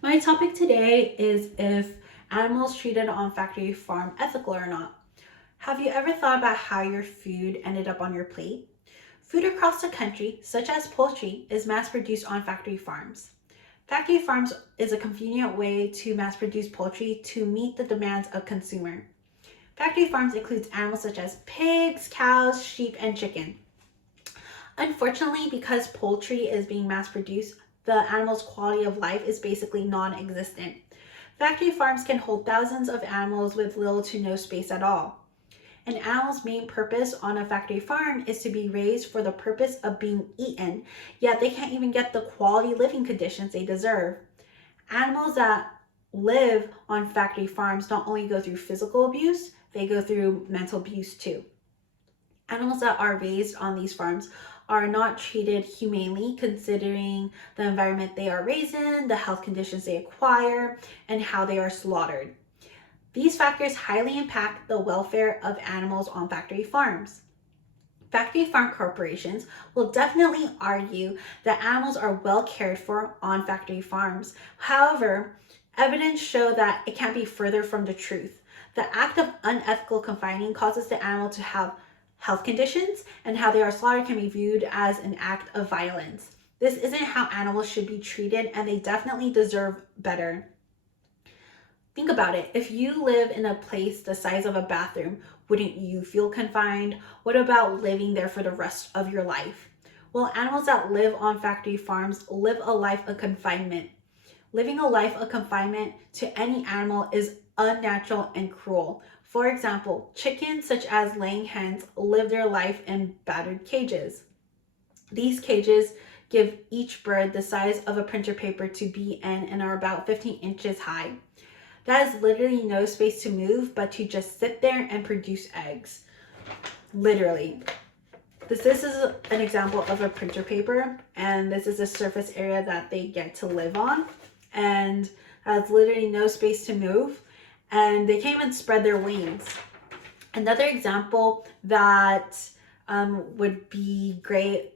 My topic today is if animals treated on factory farm ethical or not. Have you ever thought about how your food ended up on your plate? Food across the country, such as poultry, is mass produced on factory farms. Factory farms is a convenient way to mass produce poultry to meet the demands of consumer. Factory farms includes animals such as pigs, cows, sheep, and chicken. Unfortunately, because poultry is being mass produced, the animal's quality of life is basically non existent. Factory farms can hold thousands of animals with little to no space at all. An animal's main purpose on a factory farm is to be raised for the purpose of being eaten, yet they can't even get the quality living conditions they deserve. Animals that live on factory farms not only go through physical abuse, they go through mental abuse too. Animals that are raised on these farms are not treated humanely considering the environment they are raised in, the health conditions they acquire, and how they are slaughtered. These factors highly impact the welfare of animals on factory farms. Factory farm corporations will definitely argue that animals are well cared for on factory farms. However, evidence show that it can't be further from the truth. The act of unethical confining causes the animal to have health conditions, and how they are slaughtered can be viewed as an act of violence. This isn't how animals should be treated, and they definitely deserve better. Think about it. If you live in a place the size of a bathroom, wouldn't you feel confined? What about living there for the rest of your life? Well, animals that live on factory farms live a life of confinement. Living a life of confinement to any animal is unnatural and cruel. For example, chickens, such as laying hens, live their life in battered cages. These cages give each bird the size of a printer paper to be in and are about 15 inches high. That is literally no space to move but to just sit there and produce eggs. Literally. This is an example of a printer paper, and this is a surface area that they get to live on, and has literally no space to move, and they can't even spread their wings. Another example that would be great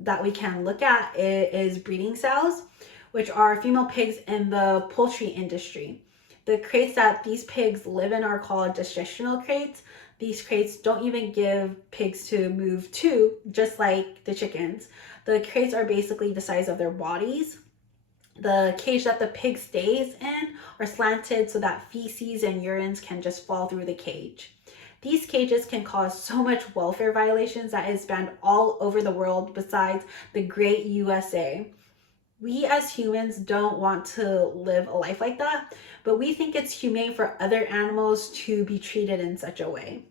that we can look at is breeding cells, which are female pigs in the poultry industry. The crates that these pigs live in are called gestational crates. These crates don't even give pigs to move to, just like the chickens. The crates are basically the size of their bodies. The cage that the pig stays in are slanted so that feces and urines can just fall through the cage. These cages can cause so much welfare violations that is banned all over the world besides the great USA. We as humans don't want to live a life like that, but we think it's humane for other animals to be treated in such a way.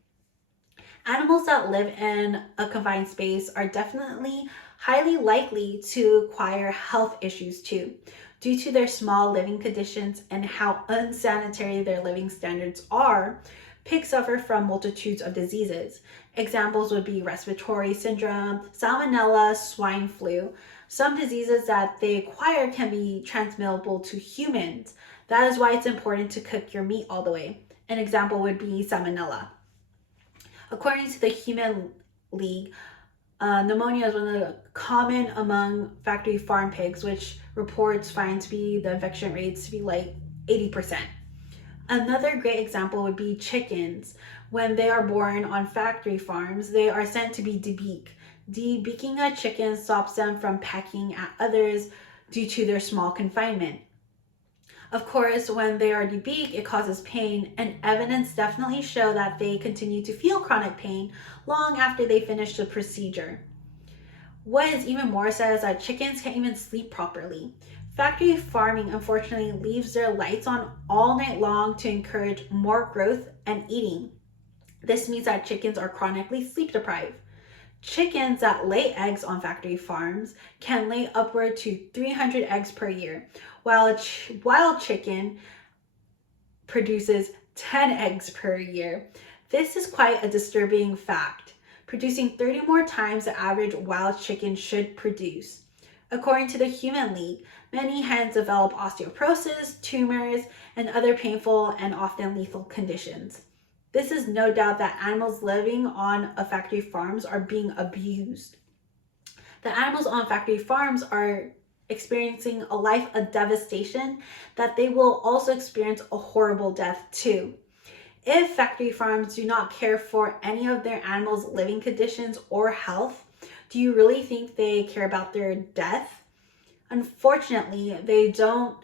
Animals that live in a confined space are definitely highly likely to acquire health issues too, due to their small living conditions and how unsanitary their living standards are. Pigs suffer from multitudes of diseases. Examples would be respiratory syndrome, salmonella, swine flu. Some diseases that they acquire can be transmissible to humans. That is why it's important to cook your meat all the way. An example would be salmonella. According to the Human League, pneumonia is one of the common among factory farm pigs, which reports find to be the infection rates to be like 80%. Another great example would be chickens. When they are born on factory farms, they are sent to be debeaked. Debeaking a chicken stops them from pecking at others due to their small confinement. Of course, when they are debeaked, it causes pain, and evidence definitely show that they continue to feel chronic pain long after they finish the procedure. What is even more sad is that chickens can't even sleep properly. Factory farming unfortunately leaves their lights on all night long to encourage more growth and eating. This means that chickens are chronically sleep deprived. Chickens that lay eggs on factory farms can lay upward to 300 eggs per year, while a wild chicken produces 10 eggs per year. This is quite a disturbing fact, producing 30 more times the average wild chicken should produce. According to the Human League, many hens develop osteoporosis, tumors, and other painful and often lethal conditions. This is no doubt that animals living on a factory farms are being abused. The animals on factory farms are experiencing a life of devastation, that they will also experience a horrible death too. If factory farms do not care for any of their animals' living conditions or health, do you really think they care about their death? Unfortunately, they don't.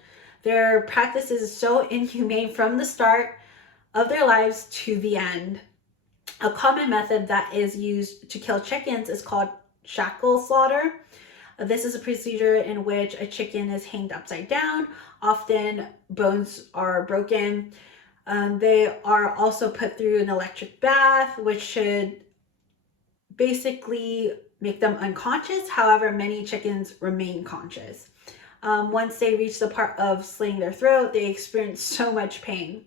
Their practice is so inhumane from the start of their lives to the end. A common method that is used to kill chickens is called shackle slaughter. This is a procedure in which a chicken is hanged upside down. Often bones are broken. They are also put through an electric bath, which should basically make them unconscious. However, many chickens remain conscious. Once they reach the part of slitting their throat, they experience so much pain.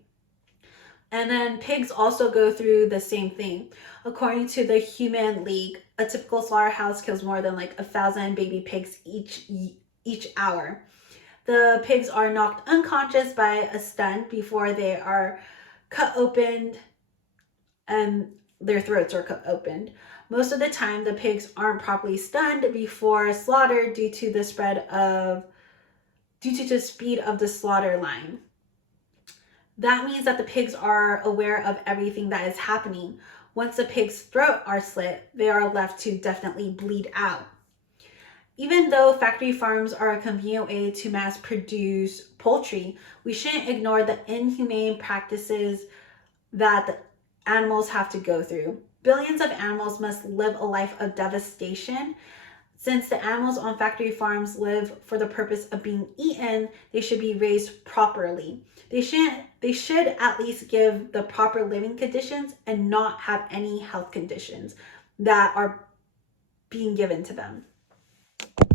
And then pigs also go through the same thing. According to the Human League, a typical slaughterhouse kills more than like 1,000 baby pigs each hour. The pigs are knocked unconscious by a stun before they are cut open and their throats are cut open. Most of the time, the pigs aren't properly stunned before slaughter due to the speed of the slaughter line. That means that the pigs are aware of everything that is happening. Once the pig's throat are slit, they are left to definitely bleed out. Even though factory farms are a convenient way to mass produce poultry, we shouldn't ignore the inhumane practices that the animals have to go through. Billions of animals must live a life of devastation. Since the animals on factory farms live for the purpose of being eaten, they should be raised properly. They should at least give the proper living conditions and not have any health conditions that are being given to them.